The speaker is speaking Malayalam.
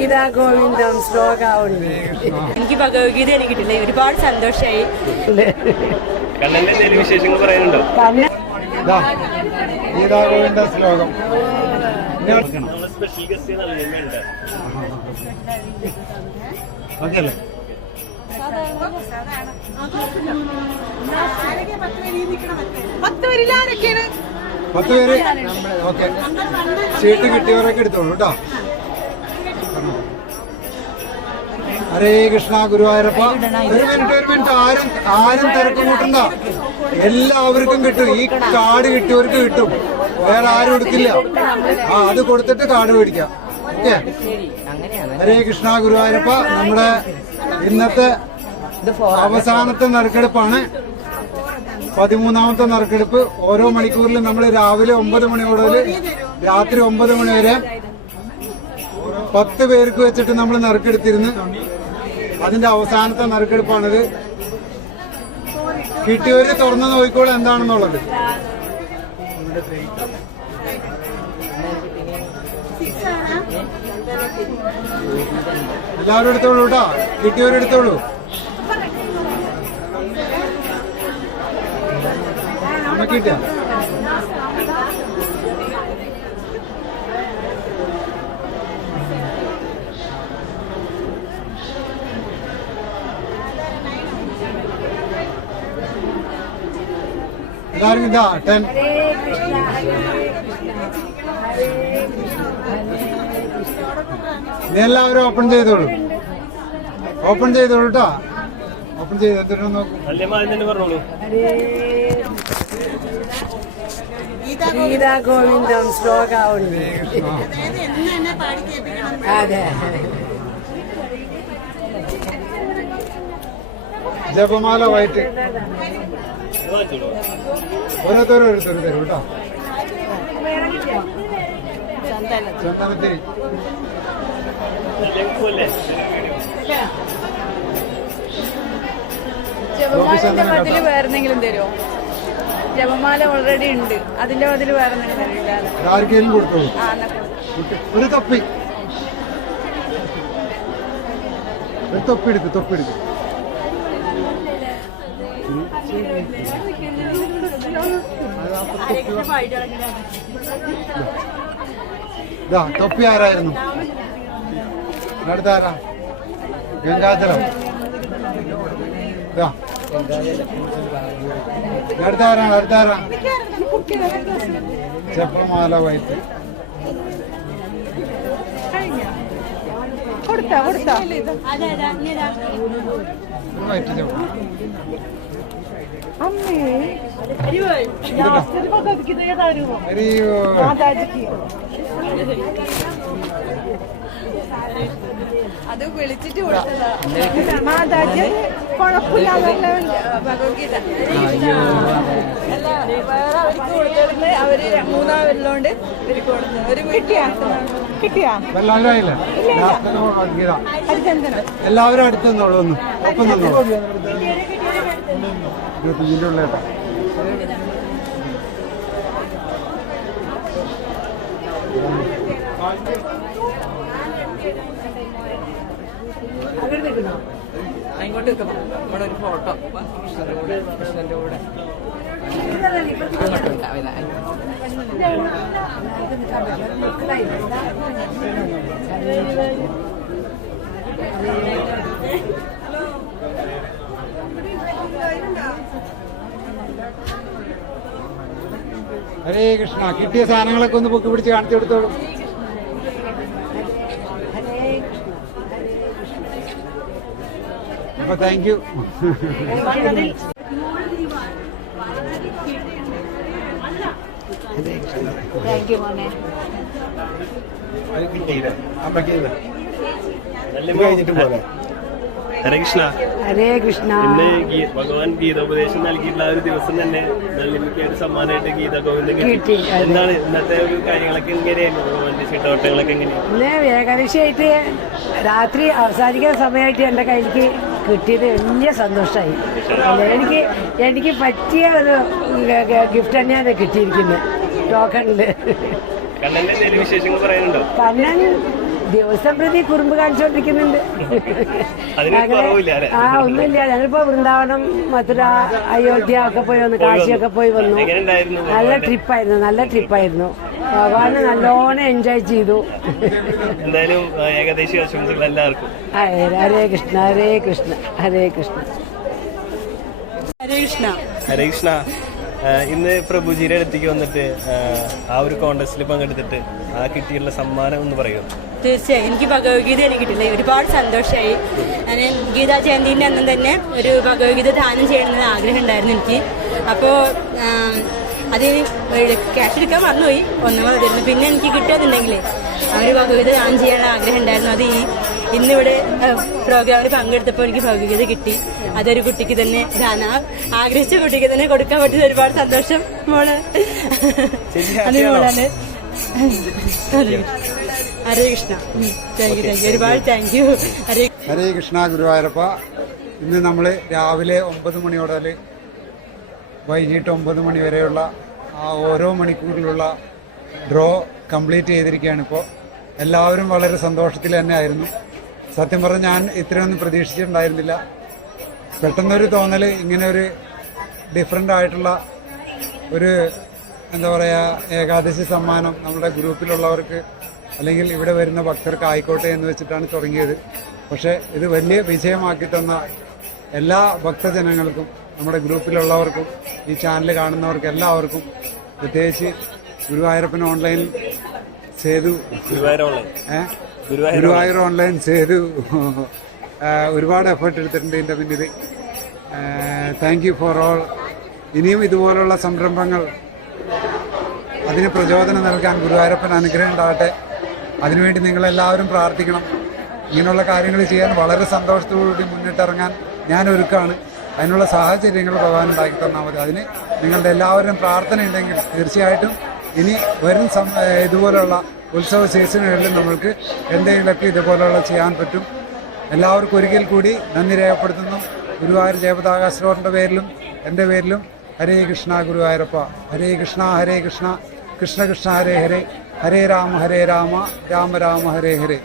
ഗീത ഗോവിന്ദം ശ്ലോകാവുണ്ട് എനിക്ക് ഭഗവത്ഗീത എനിക്ക് കിട്ടില്ല ഒരുപാട് സന്തോഷമായി വിശേഷങ്ങൾ പറയാനുണ്ടോ? ശ്ലോകം. ഓക്കെ പത്ത് പേര്? ഓക്കെ. സീറ്റ് കിട്ടിയവരൊക്കെ എടുത്തോളൂ കേട്ടോ. ഹരേ കൃഷ്ണ ഗുരുവായൂരപ്പ. ഒരു മിനിറ്റ് ഒരു മിനിറ്റ് ആരും ആരും തിരക്ക് കൂട്ടണ്ട എല്ലാവർക്കും കിട്ടും. ഈ കാർഡ് കിട്ടിയവർക്ക് കിട്ടും. വേറെ ആരും എടുക്കില്ല. ആ അത് കൊടുത്തിട്ട് കാർഡ് മേടിക്കാം. ഓക്കെ? ഹരേ കൃഷ്ണ ഗുരുവായൂരപ്പ. നമ്മുടെ ഇന്നത്തെ അവസാനത്തെ നറുക്കെടുപ്പാണ്. പതിമൂന്നാമത്തെ നറുക്കെടുപ്പ്. ഓരോ മണിക്കൂറിലും നമ്മൾ രാവിലെ ഒമ്പത് മണി മുതൽ രാത്രി ഒമ്പത് മണി വരെ പത്ത് പേർക്ക് വെച്ചിട്ട് നമ്മൾ നറുക്കെടുത്തിരുന്നു അതിന്റെ അവസാനത്തെ നറുക്കെടുപ്പാണിത്. കിട്ടിയവര് തുറന്നു നോക്കിക്കോളൂ എന്താണെന്നുള്ളത്. എല്ലാവരും എടുത്തോളൂ കേട്ടോ. കിട്ടിയവരെടുത്തോളൂ നമുക്ക് കിട്ടിയ? എല്ലാവരും ഇതാ ടെൻ നീ എല്ലാവരും ഓപ്പൺ ചെയ്തോളൂ. ഓപ്പൺ ചെയ്തോളൂ കേട്ടോ ഓപ്പൺ ചെയ്ത് നോക്കൂ. ഗീത ഗോവിന്ദം ശ്ലോകാവുണ്ട് അതെ. ജപമാല വൈറ്റ് ഓരോരുത്തരും ഓരോരുത്തരും തരും കേട്ടോ. ചന്ദനത്തിരി. ജപമാലന്റെ വേറെന്തെങ്കിലും തരുമോ ജപമാല ഓൾറെഡി ഉണ്ട്. അതിന്റെ മതിൽ വേറെ ആർക്കെങ്കിലും കൊടുത്തോളൂ. ഒരു തൊപ്പി. ഒരു തൊപ്പി എടുക്ക് തൊപ്പി എടുക്ക്. ഇതാ തൊപ്പി ആരായിരുന്നു? അടുത്ത ആരാ ഗംഗാധരം. ഇതാ. അടുത്ത ആരാണ് അടുത്ത ചെപ്പമാല വൈറ്റ്. കൊടുത്താ കൊടുത്താ. ചെപ്പ അയ്യോ അത് വിളിച്ചിട്ട് കൊടുത്തതാ. മാതാജി കുഴപ്പമില്ലാതെ ഭഗവത്ഗീത. അല്ല വേറെ അവർക്ക് കൊടുത്തിരുന്നത് അവർ ഇവർക്ക് കൊടുത്തു ഒരു കിട്ടിയാ? കിട്ടിയാ? എല്ലാവരും അടുത്ത് നിന്നോളൂ ഒന്ന്. ഒപ്പം നിന്നോളൂ. ഇരുപത്തഞ്ചിന്റെ ഉള്ളേട്ടാ അങ്ങോട്ട് നിൽക്കണം നമ്മുടെ ഒരു ഫോട്ടോ. കൃഷ്ണന്റെ കൂടെ കൃഷ്ണന്റെ കൂടെ അങ്ങോട്ടുണ്ടാവില്ല ഹരേ കൃഷ്ണ. കിട്ടിയ സാധനങ്ങളൊക്കെ ഒന്ന് പൊക്കി പിടിച്ച് കാണിച്ചു കൊടുത്തോളൂ. അപ്പൊ താങ്ക് യു താങ്ക് യു മോനെ. കഴിഞ്ഞിട്ട് പോലെ ഹരേ കൃഷ്ണ. ഹരേ കൃഷ്ണ. ഇന്ന് ഭഗവാൻ ഗീതോപദേശം നൽകിയിട്ടുള്ള ഒരു ദിവസം തന്നെ എനിക്ക് ഒരു സമ്മാനമായിട്ട് ഗീത ഗോവിന്ദൻ കിട്ടി. എന്താണ് ഇന്നത്തെ ഒരു കാര്യങ്ങളൊക്കെ എങ്ങനെയായിരുന്നു ഭഗവാന്റെ ചിട്ടവട്ടങ്ങളൊക്കെ എങ്ങനെയാണ് ഇന്ന് ഏകദേശമായിട്ട് രാത്രി അവസാനിക്കുന്ന സമയമായിട്ട് എന്റെ കയ്യിലേക്ക് കിട്ടിയത് വലിയ സന്തോഷമായി. എനിക്ക് എനിക്ക് പറ്റിയ ഒരു ഗിഫ്റ്റ് തന്നെയാണ് കിട്ടിയിരിക്കുന്നത്. ടോക്കണിൽ കണ്ണൻ ദിവസം പ്രതി കുറുമ്പ് കാണിച്ചുകൊണ്ടിരിക്കുന്നുണ്ട് അല്ലേ? ആ ഒന്നുമില്ല. ഞങ്ങളിപ്പോ വൃന്ദാവനം മധുര അയോധ്യ ഒക്കെ പോയി വന്നു. കാശിയൊക്കെ പോയി വന്നു. നല്ല ട്രിപ്പായിരുന്നു. നല്ല ട്രിപ്പായിരുന്നു. ഭഗവാന് നല്ലോണം എൻജോയ് ചെയ്തു. എന്തായാലും ഏകദേശം ആശംസകൾ എല്ലാവർക്കും. ഹരേ കൃഷ്ണ ഹരേ കൃഷ്ണ ഹരേ കൃഷ്ണ. ഹരേ കൃഷ്ണ. ഹരേ കൃഷ്ണ. ഇന്ന് പ്രഭുജിയുടെ അടുത്തേക്ക് വന്നിട്ട് ആ, ഒരു കോണ്ടസ്റ്റിൽ പങ്കെടുത്തിട്ട് ആ കിട്ടിയുള്ള സമ്മാനം എന്ന് പറയൂ. തീർച്ചയായും. എനിക്ക് ഭഗവത്ഗീത എനിക്ക് കിട്ടില്ല ഒരുപാട് സന്തോഷമായി ഞാൻ ഗീതാ ജയന്തിന്റെ അന്നും തന്നെ ഒരു ഭഗവത്ഗീത ദാനം ചെയ്യണമെന്ന് ആഗ്രഹം ഉണ്ടായിരുന്നു എനിക്ക് അപ്പോൾ അത് ക്യാഷ് എടുക്കാൻ മറന്നുപോയി. ഒന്നാമതായിരുന്നു പിന്നെ എനിക്ക് കിട്ടുമെന്നുണ്ടെങ്കിൽ ഒരു ഭഗവത്ഗീത ദാനം ചെയ്യാനുള്ള ആഗ്രഹം ഉണ്ടായിരുന്നു അത് ഈ ഇന്നിവിടെ പ്രോഗ്രാമിൽ പങ്കെടുത്തപ്പോൾ എനിക്ക് ഭൗതികത കിട്ടി. അതൊരു കുട്ടിക്ക് തന്നെ ഞാൻ ആഗ്രഹിച്ച കുട്ടിക്ക് തന്നെ കൊടുക്കാൻ പറ്റിയത് ഒരുപാട് സന്തോഷം മോൾ. അതിന് അത് മോളാണ്. Hare Krishna. Thank you thank you ഒരുപാട് താങ്ക് യു ഹരേ ഹരേ കൃഷ്ണ ഗുരുവായൂരപ്പ. ഇന്ന് നമ്മൾ രാവിലെ ഒമ്പത് മണി മുതൽ വൈകിട്ട് ഒമ്പത് മണി വരെയുള്ള ആ ഓരോ മണിക്കൂറിലുള്ള ഡ്രോ കംപ്ലീറ്റ് ചെയ്തിരിക്കുകയാണ് ഇപ്പോൾ. എല്ലാവരും വളരെ സന്തോഷത്തിൽ തന്നെ ആയിരുന്നു. സത്യം പറഞ്ഞാൽ ഞാൻ ഇത്രയൊന്നും പ്രതീക്ഷിച്ചിട്ടുണ്ടായിരുന്നില്ല. പെട്ടെന്നൊരു തോന്നൽ ഇങ്ങനെ ഒരു ഡിഫറെന്റ് ആയിട്ടുള്ള ഒരു എന്താ പറയുക ഏകാദശി സമ്മാനം നമ്മുടെ ഗ്രൂപ്പിലുള്ളവർക്ക് അല്ലെങ്കിൽ ഇവിടെ വരുന്ന ഭക്തർക്ക് ആയിക്കോട്ടെ എന്ന് വെച്ചിട്ടാണ് തുടങ്ങിയത്. പക്ഷേ ഇത് വലിയ വിജയമാക്കി തന്ന എല്ലാ ഭക്തജനങ്ങൾക്കും നമ്മുടെ ഗ്രൂപ്പിലുള്ളവർക്കും ഈ ചാനൽ കാണുന്നവർക്ക് എല്ലാവർക്കും പ്രത്യേകിച്ച് ഗുരുവായൂരപ്പൻ ഓൺലൈൻ സേതു ഗുരുവായൂരോളെ ഏ? ഗുരുവായൂർ ഓൺലൈൻ ചെയ്തു ഒരുപാട് എഫേർട്ട് എടുത്തിട്ടുണ്ട് ഇതിന്റെ പിന്നിൽ താങ്ക് യു ഫോർ ഓൾ ഇനിയും ഇതുപോലുള്ള സംരംഭങ്ങൾ അതിന് പ്രചോദനം നൽകാൻ ഗുരുവായൂരപ്പൻ അനുഗ്രഹം ഉണ്ടാകട്ടെ അതിനുവേണ്ടി നിങ്ങളെല്ലാവരും പ്രാർത്ഥിക്കണം. ഇങ്ങനെയുള്ള കാര്യങ്ങൾ ചെയ്യാൻ വളരെ സന്തോഷത്തോടുകൂടി മുന്നിട്ടിറങ്ങാൻ ഞാൻ ഒരുക്കാണ്. അതിനുള്ള സാഹചര്യങ്ങൾ ഭഗവാൻ ഉണ്ടാക്കി തന്നാൽ മതി. അതിന് നിങ്ങളുടെ എല്ലാവരും പ്രാർത്ഥന ഉണ്ടെങ്കിൽ തീർച്ചയായിട്ടും ഇനി വരും ഇതുപോലുള്ള ഉത്സവ സീസണുകളിൽ നമ്മൾക്ക് എന്തെങ്കിലുമൊക്കെ ഇതുപോലെയുള്ള ചെയ്യാൻ പറ്റും. എല്ലാവർക്കും ഒരിക്കൽ കൂടി നന്ദി രേഖപ്പെടുത്തുന്നു. ഗുരുവായൂർ ജയപതാകാശ്രോറിന്റെ പേരിലും എന്റെ പേരിലും ഹരേ കൃഷ്ണ ഗുരുവായൂരപ്പ. ഹരേ കൃഷ്ണ ഹരേ കൃഷ്ണ. കൃഷ്ണ കൃഷ്ണ ഹരേ ഹരേ. ഹരേ രാമ ഹരേ രാമ. രാമ രാമ ഹരേ ഹരേ.